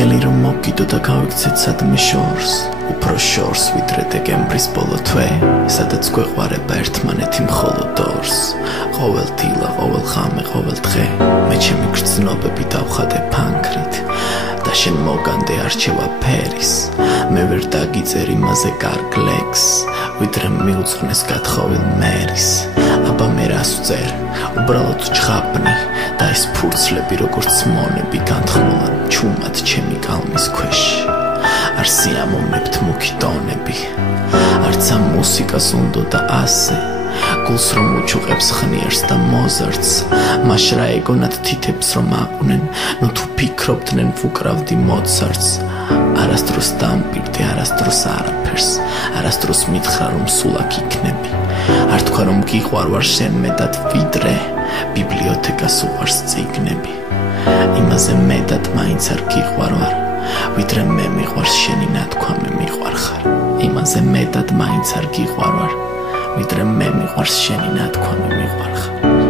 ხელი რომ მოგიდო და გავიქცეთ სადმე შორს უფრო შორს ვიდრე დეკემბრის ბოლო თვე სადაც გვეყვარება ერთმანეთი მხოლოდ ორს ყოველ დილა ყოველ ღამე ყოველ დღე მე ჩემი გრძნობები დავხატე ფანქრით და შენ მოგანდე არჩევა ფერის მე ვერ დაგიწერ იმაზე კარგ ლექს ვიდრე მიუძღვნეს გათხოვილ მერის აბა მე რას ვწერ უბრალოდ ჩხაბნი და ეს ფურცლები როგორც მონები განთხმულან ჩუმად ჩემი კალმის ქვეშ არ სიამოვნებთ მუქი ტონები არც ამ მუსიკას უნდა და ასე გულს რომ უჩუყებს ხნიერს და მოზარდს მაშ რა ეგონათ თითებს რომ აყვნენ ნუ თუ ფიქრობდნენ ვუკრავდი მოცარტს არასდროს დამპირდი არასდროს არაფერს არასდროს მითხრა რომ სულ აქ იქნები არ თქვა რომ გიყვარვარ შენ მეტად ვიდრე ბიბლიოთეკას უყვარს წიგნები იმაზე მეტად მაინც არ გიყვარვარ ვიდრე მე მიყვარს შენი ნათქვამი მიყვარხარ იმაზე მეტად მაინც არ გიყვარვარ ვიდრე მე მიყვარს შენი ნათქვამი მიყვარხარ